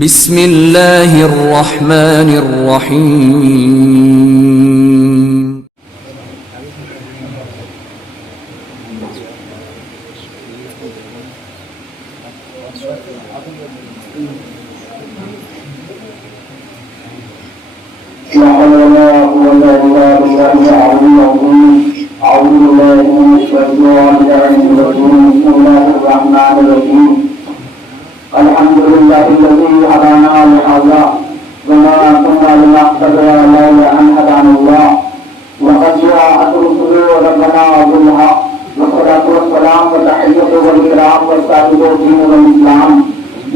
بسم اللہ الرحمن الرحیم الحمد لله الذي هدانا لهذا وما كنا لنهتدي لولا أن هدانا الله وقد جاءت رسل ربنا بالحق والصلاة والسلام والتحية والإكرام والسعادة والدين والإسلام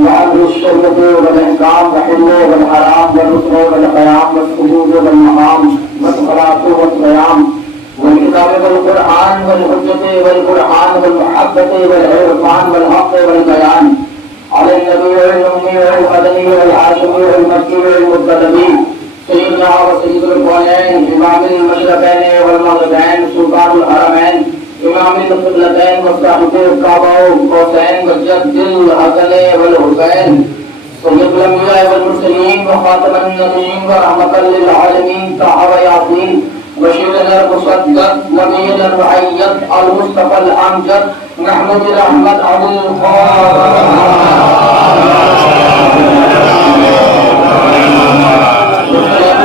وأمر الشريعة والإحكام والحل والحرام والركن والقيام والسجود والمقام والصلاة والصيام والكتاب والقرآن والحجة والبرهان والمحبة والعرفان والحق والبيان على النبي والأمي والمدني والهاشمي والمكي والمطلبي سيدنا وسيد الكونين إمام المشرقين والمغربين سلطان الحرمين إمام القبلتين وصاحب الكعبة والقوسين والجد الحسن والحسين سيد الأنبياء والمرسلين وخاتم النبيين ورحمة للعالمين طه وياسين بشيرنا المصدق نبينا المؤيد المصطفى الأمجد محمود الأحمد أبو القاسم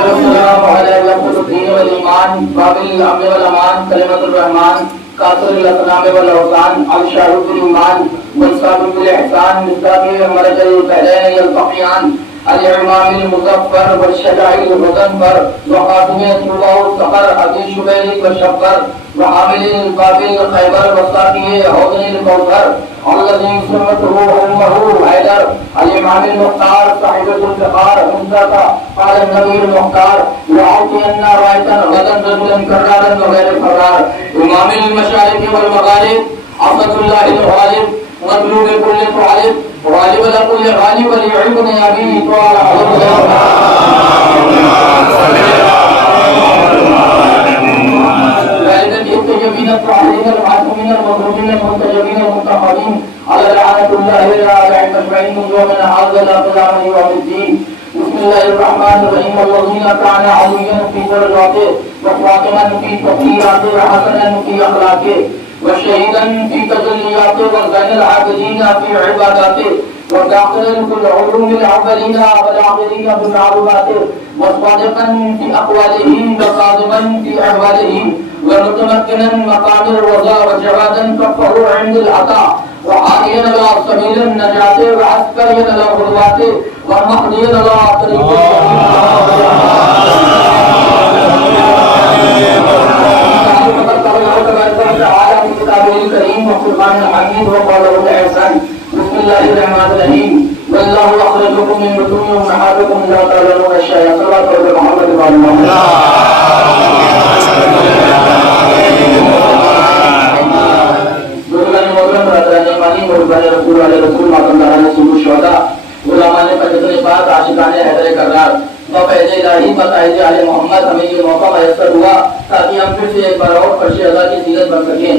والسلام على يقظة الدين والإيمان باب الأمن والأمان كلمة الرحمن كاسر الأصنام والأوثان الشاهد بالإيمان والصابر بالإحسان مصداق مرج البحرين يلتقيان الإمام المظفر والشجاع المظفر وخاتم الله الصقر أبي شبيل والشفر وحامل القابل خيبر والساقي حوض الكوثر الذي سمته أمه حيدر الإمام المختار صاحب الفقار منتقى قال النبي المختار لأعطين راية غدا رجلا كرارا وغير فرار إمام المشارق والمغارب عصد الله الغالب مطلوب كل طالب غالب لكل غالب وليعبني أبي طال ذلك التجبين الطاهرين المعصومين المظلومين المنتجبين المنتخبين على لعنة الله إلى أجمعين منذ ومن هذا لا قيام يوم الدين. بسم الله الرحمن الرحيم. الذين كان عليا في درجاته وخاتما في تطهيراته وحسنا في أخلاقه وشهيدا في تجلياته وزين العابدين في عباداته وداخلا في العلوم الأولين والآخرين بمعلوماته وصادقا في أقواله وصادقا في أحواله ومتمكنا مقام الرضا وجوادا كفه عند العطاء وعاليا لا سبيل النجاة وعسكريا لا غربات ومهديا لا طريق الكريم وقرآن الحميد وقوله الإحسان. بسم الله الرحمن الرحيم. والله أخرجكم من بطون أمهاتكم لا تعلمون شيئا. صلى الله عليه محمد وعلى محمد ہمیں یہ موقع میسر ہوا تاکہ ہم پھر سے ایک بار اور فرش ادا کی سیرت بن سکیں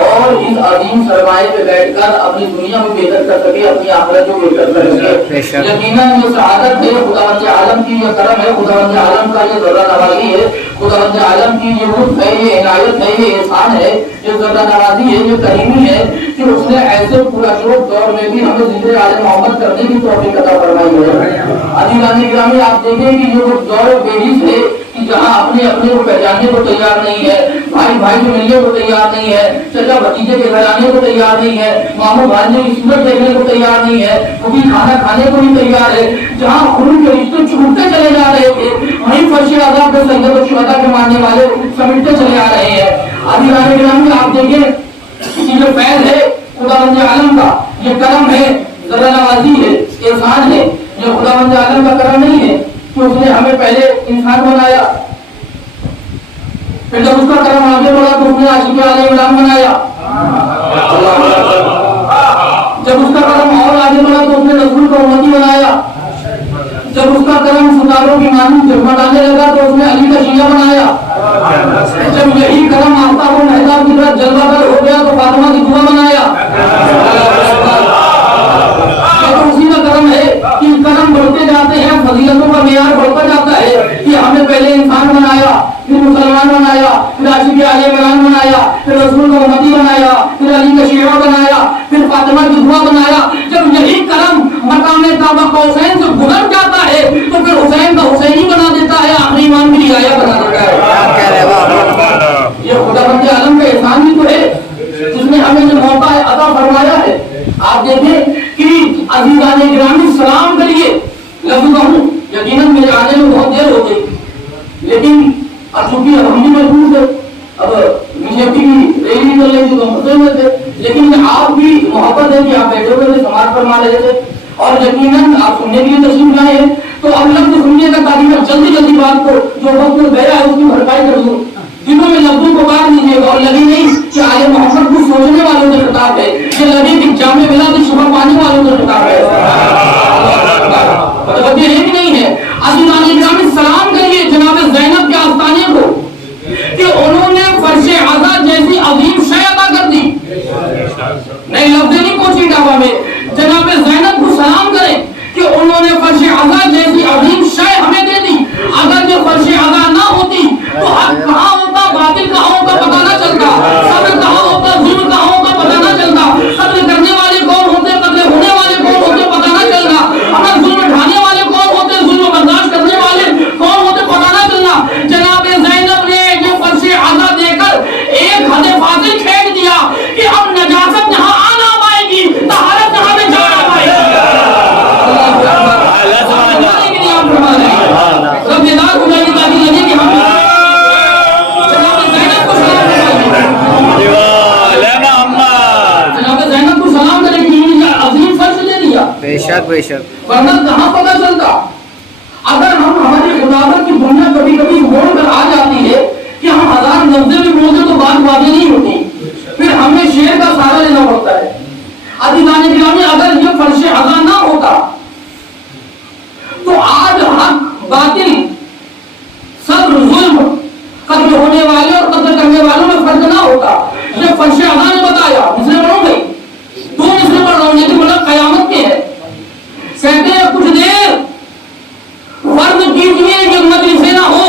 اور اس عظیم سرمایے پہ بیٹھ کر اپنی دنیا میں بہتر کر سکے, اپنی آخرت کو بہتر کر سکے. یقیناً یہ سعادت ہے خداوند عالم کی, یہ کرم ہے خداوند عالم کا, یہ ذرہ نوازی ہے خداوند عالم کی, یہ لطف ہے, یہ عنایت ہے, یہ احسان ہے, یہ ذرہ نوازی ہے, یہ کریمی ہے کہ اس نے ایسے پورا شوق دور میں بھی ہمیں ذکر آل محمد کرنے کی توفیق عطا فرمائی ہے. عزیزان گرامی, آپ دیکھیں کہ یہ وہ دور بےحیث ہے کہ جہاں اپنے اپنے کو پہچاننے کو تیار نہیں ہے, بھائی بھائی کو ملنے کو تیار نہیں ہے, چچا بھتیجے کے گھر آنے کو تیار نہیں ہے, ماموں بھانجے کی صورت دیکھنے کو تیار نہیں ہے, کبھی کھانا کھانے کو نہیں تیار ہے. جہاں خون کے رشتے چھوٹتے چلے جا رہے تھے وہیں فرش عذاب پہ سید الشہداء کے ماننے والے سمٹتے چلے آ رہے ہیں. عزیزان گرامی, آپ دیکھیں یہ جو فیض ہے خداوند عالم کا, یہ کرم ہے, ذرہ نوازی ہے, احسان ہے. یہ خداوند عالم کا کرم نہیں ہے کہ اس نے ہمیں پہلے انسان بنایا, پھر جب اس کا کرم آگے بڑھا تو اس نے عاشق علیہ السلام بنایا, جب اس کا کرم اور آگے بڑھا تو اس نے رسول کو امتی بنایا, جب اس کا کرم ستاروں کی مانند جگمگانے لگا تو اس نے علی کا شیعہ بنایا, جب یہی کرم آفتاب و مہتاب کی طرح جلوہ گر ہو گیا تو فاطمہ کی دعا بنایا. اسی کا کرم ہے کہ کرم آپ دیکھیں کہ عزیزان گرامی سلام کریے لفظ کہوں یقیناً میرے آنے میں بہت دیر ہو گئی، لیکن اب چونکہ ہم بھی مجبور تھے، اب بی جے پی کی ریلی نکل رہی تھی تو مسئلے میں تھے، لیکن آپ بھی محبت ہے کہ آپ بیٹھے ہوئے تھے سماج فرما رہے تھے اور یقیناً آپ سننے کے لیے تشریف لائے ہیں، تو اب لفظ سنیے گا تاکہ میں جلدی جلدی بات کو جو وقت میں گیا ہے اس کی بھرپائی کر دوں۔ دنوں میں لفظوں کو کاٹ دیجیے گا اور لگی نہیں کہ آل محمد کو سوچنے والوں کا خطاب ہے، یہ لگے کہ جامع ملا کی شفا پانے والوں کا خطاب ہے۔ مطلب یہ بھی نہیں ہے۔ عزیزان گرامی سلام کریے جناب زینب کے آستانے کو کہ انہوں نے فرش عزا جیسی عظیم شے عطا کر دی، نئی لفظ نہیں پہنچی ڈابا میں، جناب زینب کو سلام کریں کہ انہوں نے فرش عزا جیسی عظیم شے ہمیں دے دی۔ اگر یہ فرش عزا نہ ہوتی تو حق کہاں ہوتا، باطل کہاں ہوتا پتہ نہ چلتا، صبر کہاں ہوتا، ظلم کہاں ہوتا پتہ نہ چلتا، قتل کرنے والے کون ہوتے، قتل ہونے والے کون ہوتے پتہ نہ چلتا، ہمیں ظلم ڈھانے والے کون ہوتے، ظلم برداشت کرنے والے کون ہوتے پتہ نہ چلنا۔ جناب زینب نے یہ فرش عزا دے کر ایک حد فاصل کھینچ دیا کہ اب نجاست جہاں آنا پائے گی، طہارت جہاں میں جانا پائے گی۔ سب بیدار ہو جائیے تاکہ لگے کہ ہم جناب زینب کو سلام جناب زینب کو سلام کریں کہ انہوں نے عظیم فرش دے دیا، بے شک بے شک، ورنہ کہاں پتہ چلتا۔ اگر ہم ہماری خداوت کی دنیا کبھی کبھی موڑ کر آ جاتی ہے کہ ہم ہزار لفظیں بھی بولتے تو بات واضح نہیں ہوتی، پھر ہمیں شعر کا سہارا لینا پڑتا ہے۔ عزیزان گرامی اگر یہ فرش عزا نہ ہوتا تو آج حق باطل صبر ظلم قتل ہونے والے اور قتل کرنے والوں میں فرق نہ ہوتا۔ یہ فرش عزا نے بتایا، مثلیں پڑھوں گئی، دو مثلیں پڑھ رہا ہوں، یہ مطلب قیامت کے ہے۔ کہتے ہیں کچھ دیر فرض کیجئے کہ مجلسیں نہ ہو،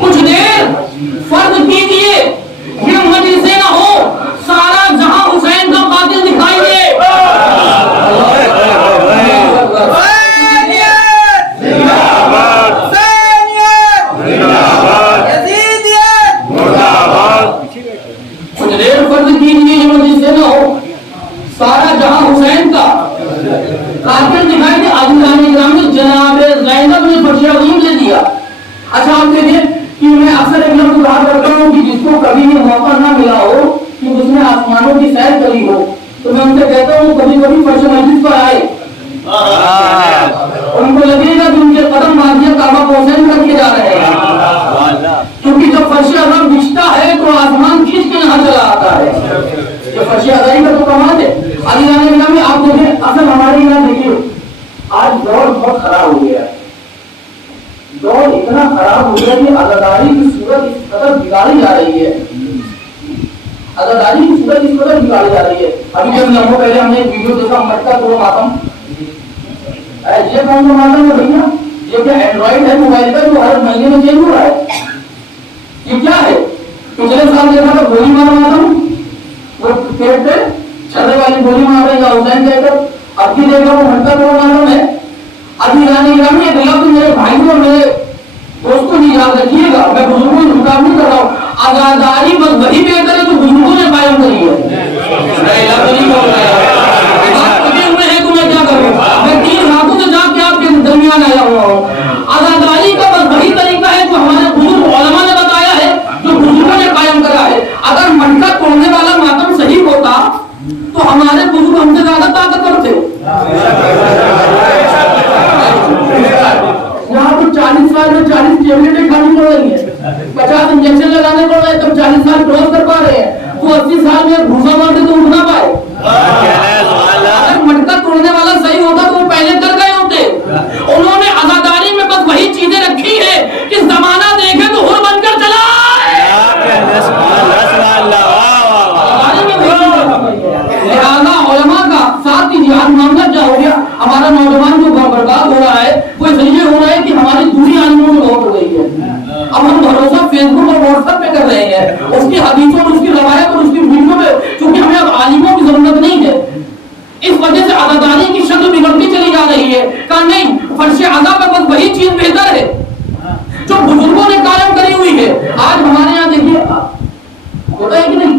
کچھ دیر فرض کیجئے کہ مجلسیں نہ ہو، سارا جہاں حسین کا قاتل دکھائی دے۔ کچھ دیر فرض کیجئے کہ مجلسیں نہ ہو، سارا جہاں حسین کا قاتل دکھائی دے۔ عزیزان گرامی جناب زینب نے فرش عظیم لے دیا۔ اچھا آپ دیکھیں کہ میں اکثر ایک لفظ کہا کرتا ہوں کہ جس کو کبھی یہ موقع نہ ملا ہو کہ اس نے آسمانوں کی سیر کری ہو تو میں ان سے کہتا ہوں کبھی کبھی فرش مجلس پر آئے، ان کو لگے گا کہ ان کے قدم ماضیہ کعبہ کو حسین کر کے جا رہے ہیں، کیونکہ جب فرش عظیم بچھتا ہے تو آسمان کھینچ کے یہاں چلا آتا ہے۔ یہ فرش عظیم کا تو کمال ہے۔ عزیزان گرامی آپ دیکھیں اصل ہمارے یہاں دیکھیے آج دور بہت خراب ہو گیا ہے، دور اتنا خراب ہو گیا کہ عزاداری کی صورت اس قدر بگاڑی جا رہی ہے، عزاداری کی صورت اس قدر بگاڑی جا رہی ہے۔ ابھی جب لمحوں پہلے ہم نے ایک ویڈیو دیکھا مٹکا توڑ ماتم، یہ کون سا ماتم ہے بھیا؟ یہ کیا اینڈرائڈ ہے موبائل کا جو ہر مہینے میں چینج ہو رہا ہے؟ یہ کیا ہے؟ پچھلے سال دیکھا تھا گولی مار ماتم، وہ پیٹ پہ چھڑے والی گولی مار رہے یا حسین کہہ کر، اب بھی دیکھا وہ مٹکا توڑ ماتم ہے۔ عزیزان گرامی ایک لفظ میرے بھائیوں اور میرے دوستوں نے یاد رکھیے گا، میں بزرگوں سے خطاب نہیں کر رہا ہوں، عزاداری بس وہی بہتر ہے جو بزرگوں نے قائم کری ہے۔ میں لفظ نہیں بول رہا، آپ کبھی ہوئے ہیں تو میں کیا کروں، میں 3 ہاتھوں سے جا کے آپ کے درمیان آیا ہوا ہوں۔ عزاداری کا بس وہی طریقہ ہے جو ہمارے بزرگ علماء نے بتایا ہے، جو بزرگوں نے قائم کرا ہے۔ اگر مٹکا توڑنے والا ماتم صحیح ہوتا تو ہمارے بزرگ ہم سے زیادہ طاقتور تھے۔ یہاں تو 40 سال میں 40 ٹیبلٹیں کھانی پڑ رہی ہیں، 50 انجیکشن لگانے پڑ رہے ہیں، تب 40 سال کراس کر پا رہے ہیں، وہ 80 سال میں گھوسا مار کے تو اٹھ نہ پائے۔ اگر مٹکا توڑنے والا صحیح ہوتا تو وہ پہلے کر گئے ہوتے۔ انہوں نے عزاداری میں بس وہی چیزیں رکھی ہے کہ زمانہ دیکھے تو حر بن کر چلا آئے۔ لہذا علماء کا ساتھ ہی جہاد معاملہ کیا ہو گیا، ہمارا نوجوان جو برباد ہو رہا ہے وہ اس لیے ہو رہا ہے کہ ہماری دوری عالموں میں بہت ہو گئی ہے۔ اب ہم بھروسہ فیس بک اور واٹس ایپ پہ کر رہے ہیں، اس کی حدیثوں اور اس کی روایت اور اس کی ویڈیو پہ، چونکہ ہمیں اب عالموں کی ضرورت نہیں ہے۔ اس وجہ سے عزاداری کی شکل بگڑتی چلی جا رہی ہے۔ کہا نہیں، فرش عزا پر بس وہی چیز بہتر ہے جو بزرگوں نے قائم کری ہوئی ہے۔ آج ہمارے یہاں دیکھیے ہوتا ہے کہ نہیں،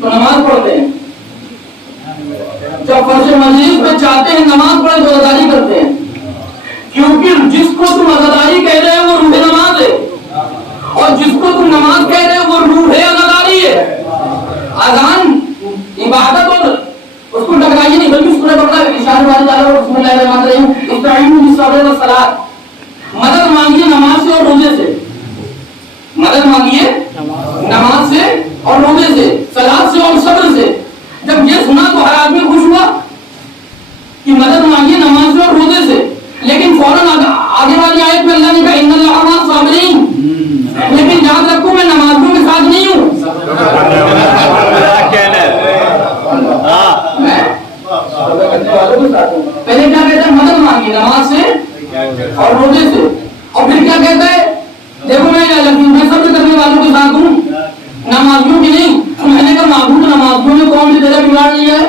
تو نماز پڑھتے ہیں، جب فرش مجلس پہ چاہتے ہیں نماز پڑھے تو عزاداری کرتے ہیں، کیونکہ جس کو تم عزاداری کہہ رہے ہو وہ روح نماز ہے، اور جس کو تم نماز کہہ رہے ہو وہ روح عزاداری ہے۔ اذان عبادت اور اس کو ٹکرائیے نہیں، بلکہ سورہ بقرہ ارشاد باری تعالیٰ بسم اللہ الرحمن الرحیم استعینوا بالصبر والصلاۃ، مدد مانگیے نماز سے اور روزے سے، مدد مانگیے نماز سے اور روزے سے، صلاۃ سے اور صبر سے۔ جب یہ سنا تو ہر آدمی خوش ہوا کہ مدد مانگیے نماز سے اور روزے سے، لیکن فوراً آگے والی آیت میں اللہ نے کہا ان اللہ مع الصابرین، لیکن یاد رکھو میں نمازیوں کے ساتھ نہیں ہوں۔ پہلے کیا کہتا ہے؟ مدد مانگی نماز سے اور روزے سے، اور پھر کیا کہتا ہے؟ دیکھو میں صبر کرنے والوں کے ساتھ ہوں، نمازیوں کی نہیں۔ تو میں نے کہا معبود نمازیوں نے کون سے تیرا بگاڑ لیا ہے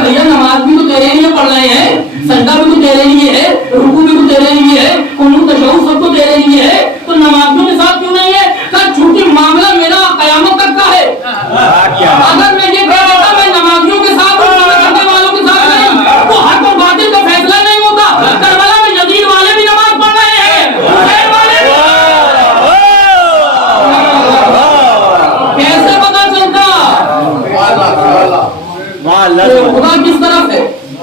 بھیا؟ نماز بھی تو تیرے لیے پڑھ رہے ہیں، سجدہ بھی تو تیرے لیے ہے، رکوع بھی تو تیرے لیے ہے، قنوت تشہد سب تو تیرے لیے ہے، تو نمازیوں کے ساتھ کیوں نہیں ہے؟ کہ چونکہ معاملہ میرا قیامت تک کا ہے۔ اگر میں یہ کہہ دیتا میں نمازیوں کے ساتھ ہوں، نماز کرنے والوں کے ساتھ نہیں، تو حق و باطل کا فیصلہ نہیں ہوتا۔ کربلا میں یزید والے بھی نماز پڑھ رہے ہیں، حسین والے بھی۔ کیسے پتا چلتا خدا کس طرف ہے؟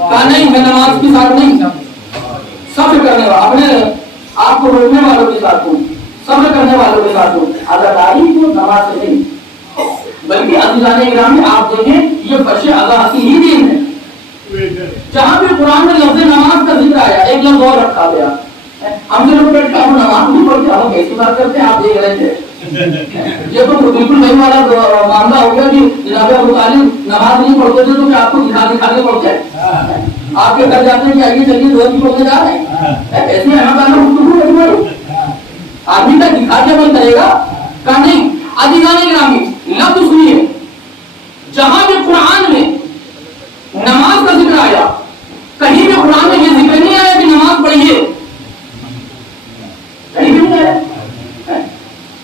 کہا نہیں میں نماز کے ساتھ نہیں، صبر کرنے والا، اپنے آپ کو روکنے والوں کے ساتھ ہوں، صبر کرنے والوں کے ساتھ ہوں، عزاداری کو نماز سے نہیں۔ بلکہ عزیزان کرام آپ دیکھیں یہ فرش عزا کی ہی دین ہے۔ جہاں بھی قرآن میں لفظ نماز کا ذکر آیا ایک لفظ اور رکھا گیا، ہم سے لوگ بیٹھ کے نماز نہیں پڑھتے، ہم کیسی بات کرتے ہیں؟ آپ دیکھ رہے تھے یہ تو بالکل نہیں والا معاملہ ہو گیا کہ جناب ابو طالب نماز نہیں پڑھتے تھے تو کیا آپ کو دکھا کے پڑھتے ہیں؟ آپ کے گھر جاتے ہیں کہ آئیے چلیے روز پڑھنے جا رہے ہیں، ایسے آدمی کا دکھا کے بند کرے گا؟ کہا نہیں۔ عزیزان گرامی لفظ سنیے، جہاں بھی قرآن میں نماز کا ذکر آیا کہیں بھی قرآن میں یہ ذکر نہیں آیا کہ نماز پڑھیے، کہیں بھی نہیں آیا،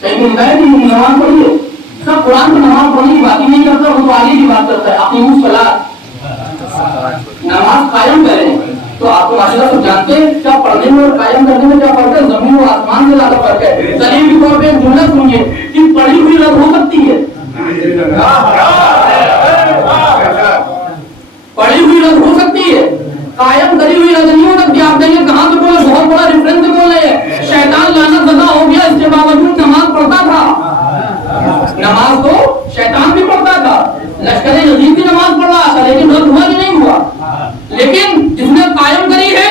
کہیں بھی نہیں نماز پڑھیے۔ سب قرآن میں نماز پڑھنے کی بات ہی نہیں کرتا، وہ تو آگے کی بات کرتا ہے اقیموا الصلاۃ، نماز قائم کریں۔ تو آپ کو ماشاءاللہ سب جانتے ہیں کیا پڑھنے میں اور قائم کرنے میں کیا فرق ہے؟ زمین و آسمان سے زیادہ فرق ہے۔ دلیل کے طور پہ ایک جملہ سنیے کہ پڑھی ہوئی رد ہو سکتی ہے، پڑھی ہوئی رد ہو سکتی ہے، قائم کری ہوئی رد نہیں ہو سکتی۔ آپ دیکھیں کہاں سے بولے، بہت بڑا ریفرنس بول رہے ہیں، شیطان لعنت زدہ ہو گیا، اس کے باوجود نماز پڑھتا تھا، نماز تو شیطان بھی پڑھتا تھا، لشکر یزید بھی نماز پڑھ رہا تھا، لیکن رد ہوا کہ نہیں ہوا؟ لیکن جس نے قائم کری ہے،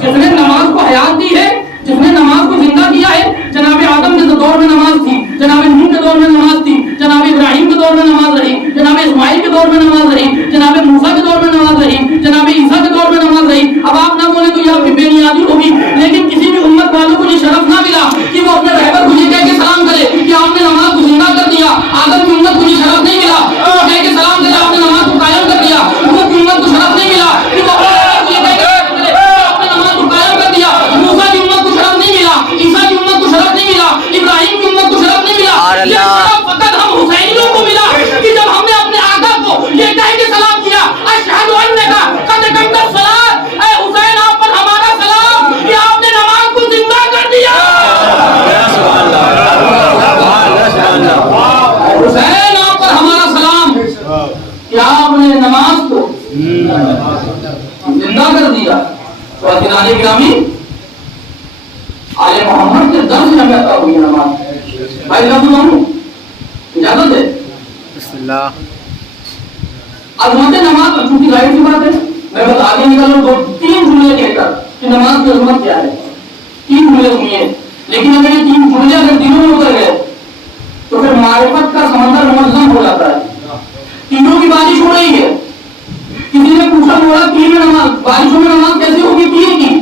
جس نے نماز کو حیات دی ہے، جس نے نماز کو زندہ کیا ہے، جناب آدم کے دور میں نماز تھی، جناب نوح کے دور میں نماز تھی، جناب ابراہیم کے دور میں نماز رہی، جناب اسماعیل کے دور میں نماز رہی، جناب موسیٰ کے دور میں نماز رہی، جناب عیسیٰ کے دور میں نماز رہی۔ اب آپ نہ بولیں تو یہ آپ کی بے نیازی ہوگی، لیکن کسی بھی امت والوں کو یہ شرف نہ ملا کہ وہ اپنے رہبر کو یہ کہہ کے سلام کرے کہ آپ نے نماز کو زندہ کر دیا۔ آدم کی امت کو یہ شرف نہیں ملا کہ وہ کہہ کے سلام کرے آپ نے نماز کو قائم کر دیا۔ نوح کی امت کو شرف نہیں ملا کہ وہ اپنے رہبر کو یہ کہہ کے آپ نے نماز کو قائم کر دیا۔ موسیٰ کی امت کو شرف نہیں ملا، عیسیٰ کی امت کو شرف نہیں ملا، ابراہیم کی امت کو شرف نہیں ملا۔ یہ شرف فقط ہم حسینیوں کو ملا کہ جب ہم نے اپنے آقا کو یہ کہہ کے سلام کیا اشہد انک قد اقمت الصلاۃ، اے حسین آپ پر ہمارا سلام کہ آپ نے نماز کو زندہ کر دیا۔ حسین آپ پر ہمارا سلام کہ آپ نے نماز کو زندہ کر دیا۔ تو عزیزان گرامی آل محمد کے در سے ہمیں عطا ہوئی نماز۔ بھائی لفظ مانوں اجازت ہے؟ بسم اللہ۔ عظمت نماز چونکہ ظاہر سی بات ہے میں بس آگے نکل رہا ہوں، تین جملے کہہ کر کہ نماز کی عظمت کیا ہے، تین جملے سنیے، لیکن اگر یہ تین جملے اگر دلوں میں اتر گئے تو پھر معرفت کا سمندر منظم ہو جاتا ہے۔ تینوں کی بارش ہو رہی ہے، کسی نے پوچھا بولا تین میں نماز، بارشوں میں نماز کیسے ہوگی تین کی؟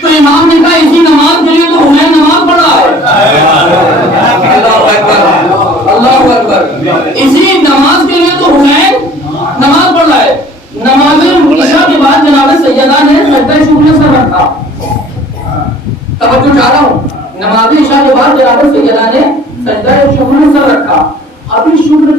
تو امام نے کہا اسی نماز کے لیے تو حسین نماز پڑھ رہا ہے۔ اللہ اکبر، اللہ اکبر، اسی نماز کے لیے تو حسین نماز پڑھ رہا ہے۔ نماز عشاء کے بعد جناب سیدہ نے سجدہ شکر میں سر رکھا، توجہ چاہ رہا ہوں، نماز عشاء کے بعد جناب سیدہ نے سجدہ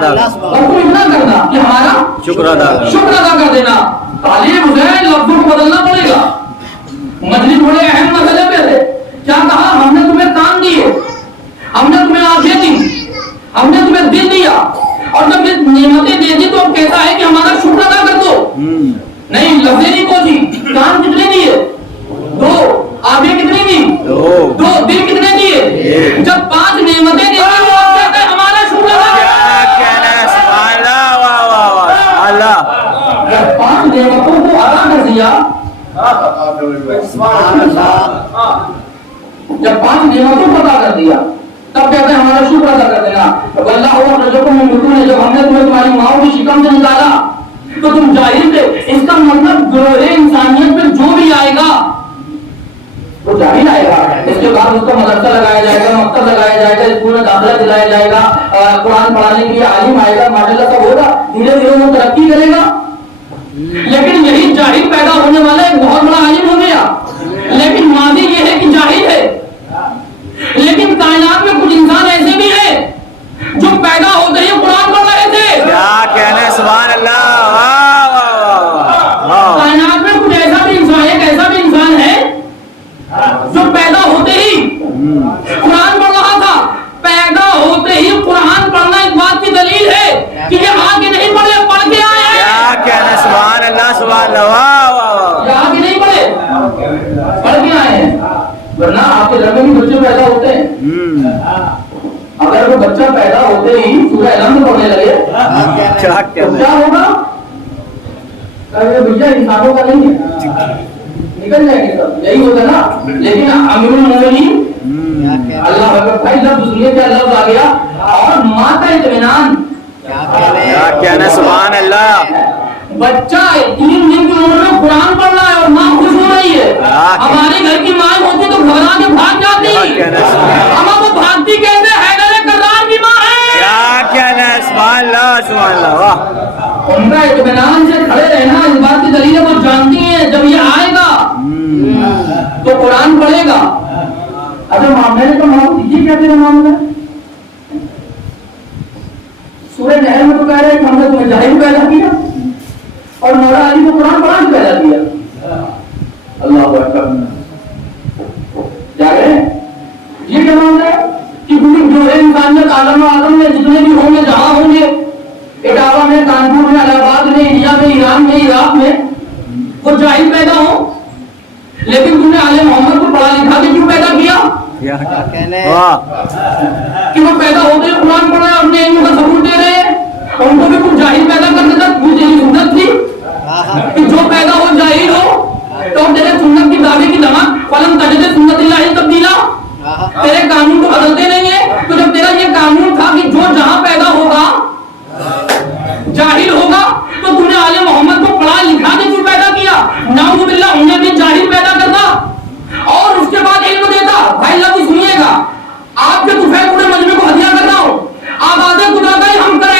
ادا اور تم اتنا کرنا کہ ہمارا شکر ادا کرنا. شکر ادا کر دینا. طالب حسین لفظوں کو بدلنا پڑے گا. مجلس بڑے اہم مسئلے پہ تھے. کیا کہا؟ ہم نے تمہیں کان دیے, ہم نے تمہیں آنکھیں دی, ہم نے تمہیں دل دیا, اور جب یہ نعمتیں دے دی تو کہتا ہے کہ ہمارا شکر ادا کر دو. نہیں, لفظیں نہیں پہنچی. کان کتنے دیے؟ 2. آنکھیں کتنی دی؟ 2. دل کتنے دیے؟ جب 5 نعمتیں دی وہ آپ کہتے ہیں ہمارا شکر ادا کر. کیا کہنا ہے, سبحان اللہ, واہ واہ واہ اللہ. جب 5 نعمتوں کو ادا کر دیا, جب 5 نعمتوں کو ادا کر دیا تب کہتے ہیں ہمارا شکر ادا کر دینا. اللہ ہوا رزقکم من بطون, جب ہم نے تمہیں تمہاری ماؤں کی شکم سے نکالا تو تم جاہل تھے. اس کا مطلب گروہ انسانیت میں جو بھی آئے گا وہ جاہل آئے گا. اس کے بعد اس کو مدرسہ لگایا جائے گا, مکتب لگایا جائے گا, اسکول میں داخلہ دلایا جائے گا, قرآن پڑھانے کے لیے عالم آئے گا, ماشاءاللہ سب ہوگا, دھیرے دھیرے وہ ترقی کرے گا. لیکن یہی جاہل پیدا ہونے والا ایک بہت بڑا عالم ہو گیا. لیکن ماضی یہ ہے کہ جاہل ہے. لیکن کائنات میں کچھ انسان ایسے بھی ہیں جو پیدا ہوتے ہی قرآن پڑھ رہے تھے. کیا کہنا ہے, سبحان اللہ, واہ واہ واہ. کائنات میں کچھ ایسا بھی انسان, ایک ایسا بھی انسان ہے جو پیدا ہوتے ہی قرآن پڑھ رہا تھا. پیدا ہوتے ہی قرآن پڑھنا اس بات کی دلیل ہے کہ یہ آگے نہیں پڑھے, پڑھ کے آئے ہیں. کیا کہنا ہے, سبحان اللہ, سبحان اللہ, واہ واہ واہ. یہ آگے نہیں پڑھے, پڑھ کے آئے ہیں. ورنہ آپ کے گھر میں بھی بچے پیدا ہوتے ہیں, اگر وہ بچہ پیدا ہوتے ہی سورہ الحمد پڑھنے لگے کیا تو کیا ہوگا؟ بھیا انسانوں کا نہیں ہے, نکل جائیں گے سب, یہی ہوتا نا. لیکن امیر المومنین اللہ اکبر, بھائی لفظ سنیے کیا لفظ آ گیا, اور ماتا اطمینان. کیا کہنا ہے, سبحان اللہ. بچہ 3 دن کی عمر میں قرآن پڑھ رہا ہے اور ماں خوش ہو رہی ہے. ہمارے گھر کی ماں ہوتی تو گھبرا کے بھاگ جاتی, اما وہ بھاگتی کیسے حیدر کرار کی ماں ہے. کیا کہنا ہے, سبحان اللہ, سبحان اللہ, واہ. ان کا اطمینان سے کھڑے رہنا اس بات کی دلیل ہے وہ جانتی ہیں جب یہ آئے گا تو قرآن پڑھے گا. اچھا معاملے نے تو معلوم یہ کہتے ہیں معاملہ سورہ نحل میں تو کہہ رہے ہیں کہ ہم نے تمہیں جاہل پیدا کیا اور مولا علی کو قرآن پڑھا کے پیدا کیا. اللہ اکبر. کیا رہے ہیں یہ کیا معاملہ ہے کہ جو ہے انسانیت عالم اعظم میں جتنے بھی ہوں گے, جہاں ہوں گے, اٹاوا میں, کانپور میں, الہ آباد میں, انڈیا میں, ایران میں, عراق میں, وہ جاہل پیدا ہوں. لیکن تم نے آل محمد کو پڑھا لکھا کے کیوں پیدا کیا کہ وہ پیدا ہوتے ہیں قرآن پڑھ رہے ہیں, اپنے علم کا ثبوت دے رہے ہیں. ان کو بھی کچھ جاہل پیدا کرنے تک مجھے سنت تھی کہ جو پیدا ہو جاہل ہو تو تیرے سنت کی دعوے کی دھمک فلم تجد سنت اللہ تبدیلا, تیرے قانون کو بدلتے نہیں ہیں. تو جب تیرا یہ قانون تھا کہ جو جہاں پیدا ہوگا جاہل ہوگا تو تم نے آل محمد کو پڑھا لکھا کے کیوں پیدا کیا؟ نعوذ باللہ, انہیں بھی جاہل پیدا کرتا اور اس کے بعد علم دیتا. بھائی لفظ سنیے گا, آپ کے طفیل پورے مجمع کو ہدیہ کر رہا ہوں. آواز خدا کا ہی ہم کریں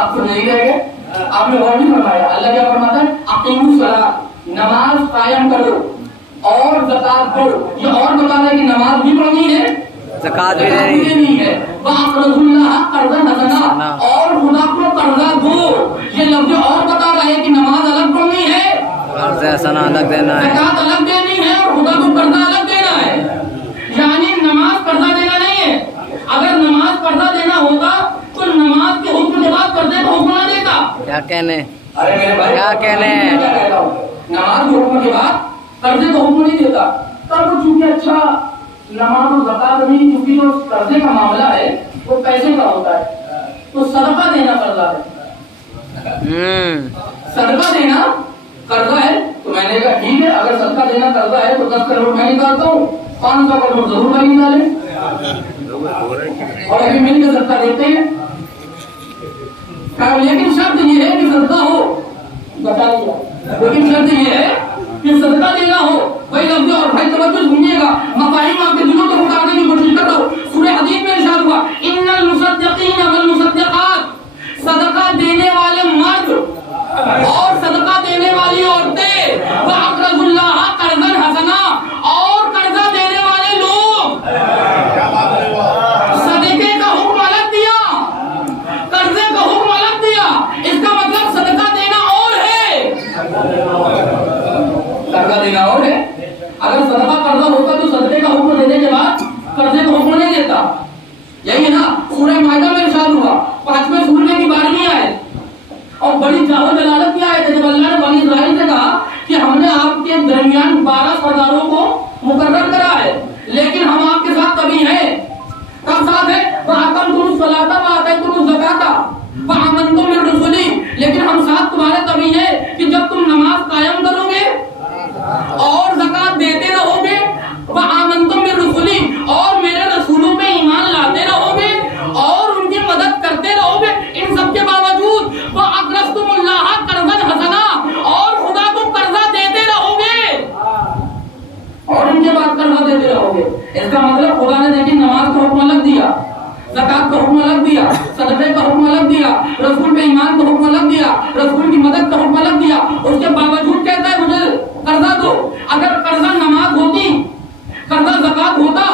آپ تو نہیں رہ گئے. آپ نے غور نہیں فرمایا اللہ کیا فرماتا ہے اقیموا الصلاۃ, نماز قائم کرو اور زکات دو. یہ اور بتا رہا ہے کہ نماز بھی پڑھنی ہے, زکات بھی دینی ہے. وَأَقْرَضُوا اللَّهَ قَرْضًا حَسَنًا, اور خدا کو قرضہ دو. یہ لفظ اور بتا رہا ہے کہ نماز الگ پڑھنی ہے, قرض حسنہ الگ دینا ہے, زکات الگ دینی ہے, اور خدا کو قرضہ الگ دینا ہے. یعنی نماز قرضہ دینا نہیں ہے. اگر نماز قرضہ دینا ہوتا تو نماز کے حکم کے بعد قرضے کا حکم نہ دیتا. کیا کہنے, ارے میرے بھائی کیا کہنے, کیا کہہ رہا ہوں, نماز کے حکم کے بعد قرضے کا حکم نہیں دیتا. تب چونکہ اچھا نماز و زکات نہیں, چونکہ جو قرضے کا معاملہ ہے وہ پیسے کا ہوتا ہے, تو صدقہ دینا قرضہ ہے. صدقہ دینا قرضہ ہے. تو میں نے کہا ٹھیک ہے, اگر صدقہ دینا قرضہ ہے تو 10 کروڑ میں نکالتا ہوں, 500 کروڑ ضرور میں نکالیں, اور ابھی مل کے صدقہ دیتے ہیں. لیکن شرط یہ ہے کہ صدقہ ہو, بتا دیا, لیکن شرط یہ ہے کہ صدقہ دینا ہو. وہی لفظ, اور بھائی توجہ سنیے گا, مفاہیم آپ کے دلوں کو اتارنے کی کوشش کر رہا ہوں. سورہ حدید میں ارشاد ہوا ان المصدقین والمصدقات, صدقہ دینے والے مرد اور صدقہ دینے والی عورتیں, وَأَقْرَضُوا اللَّهَ قَرْضًا حَسَنًا, اور قرضہ دینے والے لوگ. صدقے کا حکم الگ دیا, قرضے کا حکم الگ دیا. اس کا مطلب صدقہ دینا اور ہے, قرضہ دینا اور ہے. اگر صدقہ قرضہ ہوتا تو صدقے کا حکم دینے کے بعد قرضے کا حکم نہیں دیتا. یہی ہے نا, سورہ مائدہ میں ارشاد ہوا 5ویں سورے کی 12ویں آیت, اور بڑی جاہ و جلالت کی آیت ہے جب اللہ نے بنی اسرائیل سے کہا کہ ہم نے آپ کے درمیان 12 سرداروں کو مقرر کرا ہے, لیکن ہم آپ کے ساتھ کبھی ہیں. کب ساتھ ہے؟ وَأَقَمْتُمُ الصَّلَاةَ وَآتَيْتُمُ الزَّكَاةَ وَآمَنْتُم بِالرُّسُلِ, لیکن ہم ساتھ تمہارے تبھی ہیں کہ جب تم نماز قائم کرو گے اور زکات دیتے رہو گے, وَآمَنْتُم بِالرُّسُلِ, اور میرے رسولوں پہ ایمان لاتے رہو گے اور ان کی مدد کرتے رہو گے. ان سب کے باوجود وَأَقْرَضْتُمُ اللَّهَ قَرْضًا حَسَنًا, اور خدا کو قرضہ دیتے رہو گے, اور ان کے بعد قرضہ دیتے رہو گے. اس کا مطلب خدا نے دیکھی نماز کا حکم الگ دیا, زکات کا حکم الگ دیا, صدقے کا حکم الگ دیا, رسول پہ ایمان کا حکم الگ دیا, رسول کی مدد کا حکم الگ دیا. اس کے باوجود کہتا ہے مجھے قرضہ دو. اگر قرضہ نماز ہوتی, قرضہ زکات ہوتا,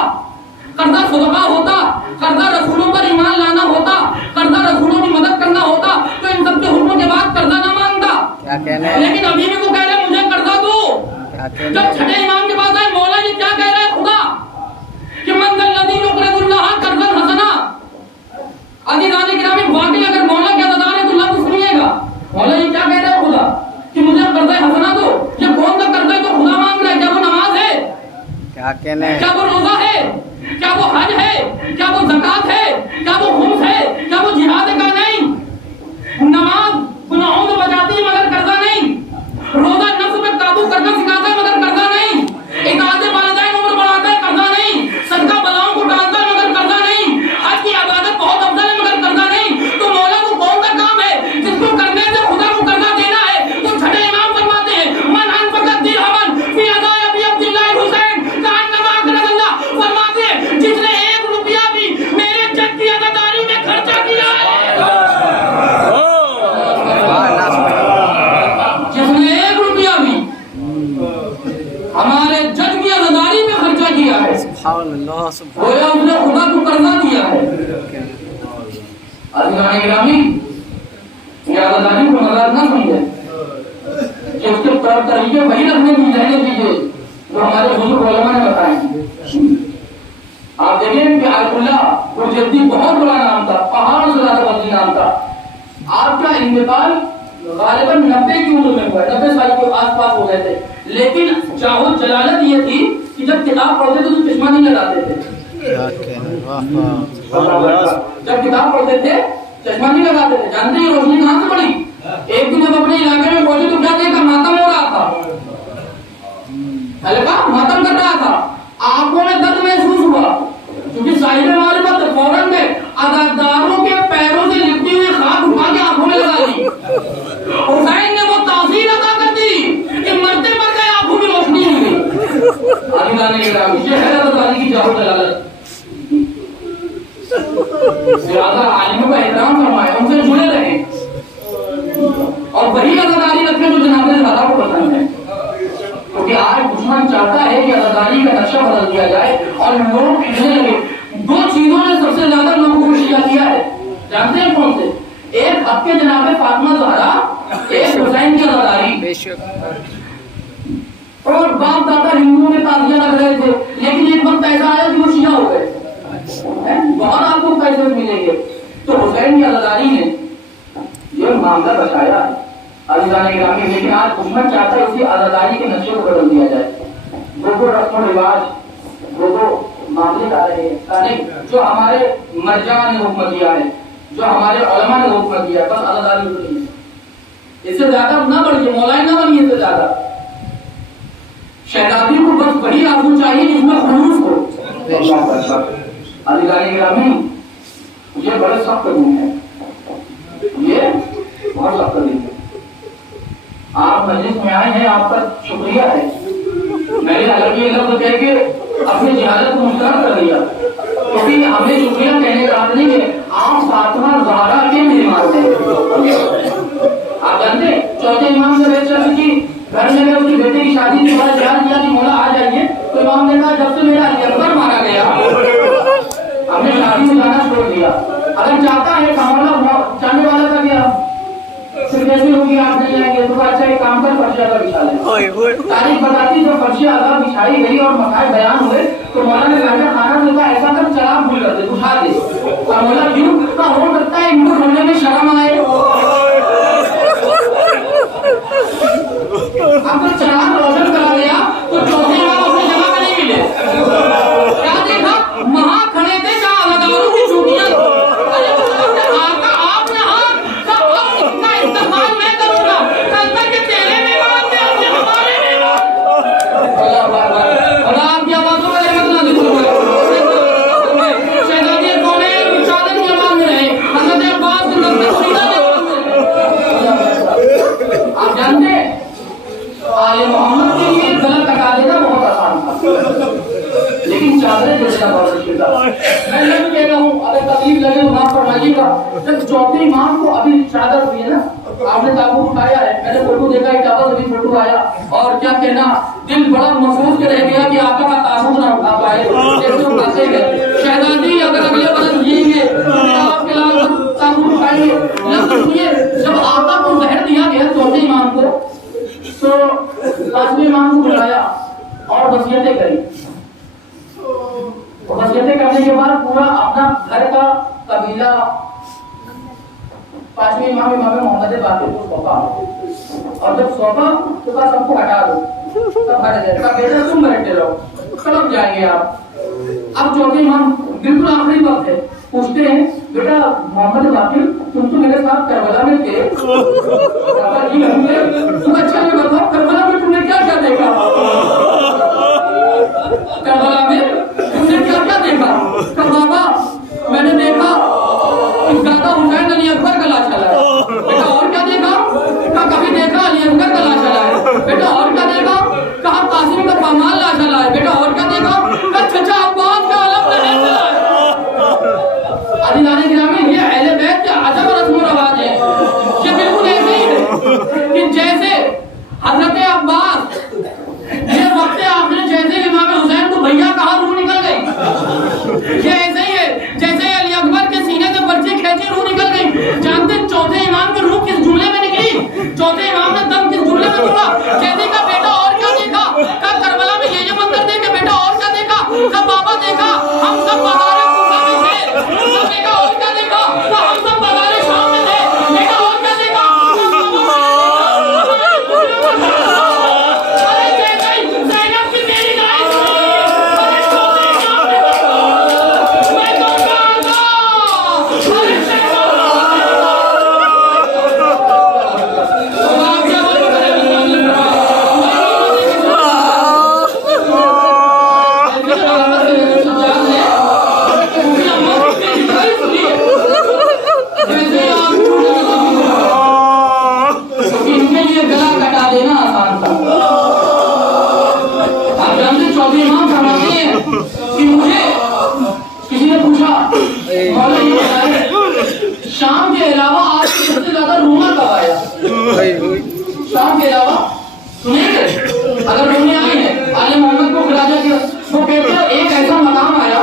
قرضہ صدقہ ہوتا, قرضہ رسولوں پر ایمان لانا ہوتا, قرضہ رسولوں کی مدد کرنا ہوتا, تو ان سب کے حکموں کے بعد قرضہ نہ مانگتا. لیکن ابھی بھی وہ کہہ رہے مجھے قرضہ دو. جب چھٹے امام کے پاس آئے, مولا یہ کیا کہہ رہا ہے خدا کہ من ذا الذی یقرض اللہ قرضا حسنا. عزیزان گرامی, واقعی اگر مولا کے اذان ہے تو لفظ سنیے گا, مولا یہ کیا کہہ رہا ہے خدا کہ مجھے قرضہ حسنا دو. یہ کون سا قرضہ ہے تو خدا مانگ رہا ہے؟ کیا وہ نماز ہے, کیا وہ روزہ ہے, کیا وہ حج ہے, کیا وہ زکات ہے, کیا وہ خمس ہے, کیا وہ جہاد کا نہیں. نماز گناہوں سے بچاتی ہے مگر قرضہ نہیں, روزہ نفس پہ قابو کرنا سکھاتا ہے مگر قرضہ نہیں, اطاعت والدین عمر بڑھاتا ہے قرضہ نہیں, صدقہ بلاؤں کو ٹالتا ہے مگر قرضہ نہیں, حج کی عبادت بہت افضل ہے مگر قرضہ نہیں. تو مولا کو کون سا کام ہے جس کو کرنے سے خدا کو قرضہ دینا ہے؟ تو چھٹے امام فرماتے ہیں من انفق درہما فی اداء ابی عبداللہ حسین کانما اقرض اللہ, فرماتے ہیں جس نے 1 روپیہ بھی میرے جد کی عزاداری میں خرچہ کیا ہے, جس نے 1 روپیہ بھی ہمارے جد کی عزاداری میں خرچہ کیا ہے, گویا اس نے خدا کو قرضہ دیا ہے. عزیزان گرامی, یہ عزاداری کو مذاق نہ سمجھیں, کہ اس کے طور طریقے وہی رکھنے کی رہنے دیجیے جو ہمارے بزرگ علماء نے بتائے. آپ دیکھیں کہ آیت اللہ برجدی بہت بڑا نام تھا, پہاڑ سے زیادہ وزنی نام تھا. آپ کا انتقال غالباً 90 کی عمر میں ہوا, 90 سال کے آس پاس ہو گئے تھے. لیکن چاہو جلالت یہ تھی کہ جب کتاب پڑھتے تھے تو چشمہ نہیں لگاتے تھے. جب کتاب پڑھتے تھے چشمہ نہیں لگاتے تھے. جانتے ہیں روشنی کہاں سے پڑی؟ ایک دن جب اپنے علاقے میں پہنچے تو کیا دیکھا, ماتم ہو رہا تھا, ہلکا ماتم کر رہا تھا. آنکھوں میں درد محسوس ہوا, کیونکہ صاحب معرفت فوراً میں عزاداروں کے پیروں سے لپٹی ہوئی خاک اٹھا کے آنکھوں میں لگا لی. حسین نے وہ تاثیر عطا کر دی کہ مرتے مرتے آنکھوں میں روشنی مل گئی. آگے جانے کے بعد یہ ہے حضرت علی کی جاہ و جلالت. زیادہ عالموں کا احترام فرمائے, ان سے جڑے رہیں. جانتے ہیں کون سے؟ ایک حق کے جناب فاطمہ زہرا، ایک حسین کی آزاداری، اور باپ دادا ہندوؤں میں تازیہ لگ رہے تھے، لیکن ایک وقت ایسا آیا کہ وہ شیعہ ہو گئے، بہت آپ کو پیسے ملیں گے، تو حسین کی آزاداری نے یہ معاملہ بچایا عزیزان گرامی۔ لیکن آج حکومت چاہتا ہے اسی آزاداری کے نقشے کو بدل دیا جائے، وہ رسم و رواج وہ معاملے آ رہے ہیں جو ہمارے مرجان نے حکم کیا ہے، جو ہمارے علماء نے حکم کیا ہے، بس آزاداری نہیں ہے، اس سے زیادہ نہ بڑھیے، مولانا نہ بنیے، اس سے زیادہ شہزادی کو بس وہی آرزو چاہیے جس میں خلوص ہو۔ عزیزان گرامی یہ بڑے سخت دن ہے، یہ بہت سخت دن ہے۔ آپ مجلس میں آئے ہیں، آپ کا شکریہ ہے، میں نے اگر یہ لفظ کہہ کے اپنی جہالت کو مسترد کر دیا، کیونکہ ہمیں شکریہ کہنے کا حق نہیں ہے، آپ فاطمہ زہرا کے مہمان ہیں۔ آپ جانتے ہیں چوتھے امام سے بیچ کی گھر میں گئے، اس کی بیٹے کی شادی کے بعد جان دیا کہ مولا آ جائیے، تو امام نے کہا جب سے میرا علی اکبر مارا گیا ہم نے شادی میں جانا چھوڑ دیا، اگر چاہتا ہے کاملہ جانے والا تھا کیا پھر کیسے ہوگی آپ نہیں آئیں گے، تو اچھا ایک کام کر فرش اعلیٰ بچھا لیں۔ تاریخ بتاتی جب فرش اعلیٰ بچھائی گئی اور مسائل بیان ہوئے تو مولا نے کہا کھانا ملتا ایسا کر چلا بھول کر دے، اٹھا دے، اور مولا کیوں ہو سکتا ہے ان کو کھولنے میں شرم آئے، اب تو چراغ روشن کرا دیا تو چوتھے امام اپنی جگہ پہ نہیں ملے، کیا دیکھا وہاں کھڑے تھے جہاں اداروں کی چوٹیاں، آپ یہاں اتنا استقبال میں کروں گا کل تک کہ تیرے مہمان تھے ہم سے ہمارے مہمان، آپ کی آوازوں کا رحمت نہ دکھو، شہزادی کونین چادر کی امام میں رہے، حضرت عباس کے نظر خریدہ کے امام میں، آپ جانتے ہیں آل محمد کے لیے غلط ہٹا دینا بہت آسان تھا، لیکن چادریں جوڑنا بہت مشکل تھا۔ میں نہیں کہہ رہا ہوں، اگر تکلیف لگے تو معاف فرمائیے گا، جب چوتھے امام کو ابھی چادر ہوئی ہے نا، آپ نے تابوت اٹھایا ہے، میں نے فوٹو دیکھا اجازت ابھی فوٹو آیا، اور کیا کہنا دل بڑا محفوظ کے رہ گیا کہ آقا کا تابوت نہ اٹھا پائے، جیسے وہ کہتے ہیں شہزادی اگر اگلے برس جئیں گے آپ کے لال تابوت اٹھائیں گے، لفظ سنیے جب آقا کو زہر دیا گیا چوتھے امام کو تو پانچویں امام کو بلایا اور وصیتیں کری، وصیتیں کرنے کے بعد پورا اپنا گھر کا قبیلہ پانچویں امام محمد باقر کو سونپا، اور جب سونپا تو کہا سب کو ہٹا دو، سب ہٹ جائے، کہا بیٹا تم بیٹھے رہو، کب جائیں گے آپ؟ اب چوتھے امام بالکل آخری وقت ہے، پوچھتے ہیں بیٹا محمد باقر تم تو میرے ساتھ کربلا میں تھے، تم اچھا نہیں بتاؤ کربلا میں تم نے کیا کیا دیکھا، کربلا میں تم نے کیا کیا دیکھا؟ کہ بابا میں نے دیکھا کہ دادا حسین علی اکبر کا لاش چلا ہے، بیٹا اور کیا دیکھا؟ کہ کبھی دیکھا علی اکبر کا لاش چلا ہے، بیٹا اور کیا دیکھا؟ کہا قاسم کا پامال لاش چلا ہے، بیٹا اور کیا دیکھا؟ کہ چچا عباس کا علم نہیں چلا ہے۔ عزیزان گرامی یہ اہل بیت کے عجب رسم و رواج ہے، یہ بالکل ایسے ہی ہے کہ جیسے حضرت عباس یہ وقت آخر جیسے امام حسین کو بھیا کہا روح نکل گئی، یہ ایسے ہی ہے جیسے علی اکبر کے سینے سے پرچے کھینچے روح نکل گئی۔ جانتے چوتھے امام کی روح کس جملے میں نکلی؟ چوتھے امام نے دم کس جملے میں توڑا؟ کہتے کا بیٹا اور کیا دیکھا؟ کہا کربلا میں یہ منظر دیکھے، بیٹا اور کیا دیکھا؟ کہا بابا دیکھا ہم سب بازار کوفہ میں تھے، دیکھا اور کیا دیکھا؟ کہا ہم سب بازار شام میں تھے، دیکھا اور کیا دیکھا؟ شام کے علاوہ آپ کو سب سے زیادہ رونا کب آیا؟ شام کے علاوہ سنیں گے اگر رونے آئے ہیں آل محمد کو خراجہ کیا، وہ کہتے ہیں ایک ایسا مقام آیا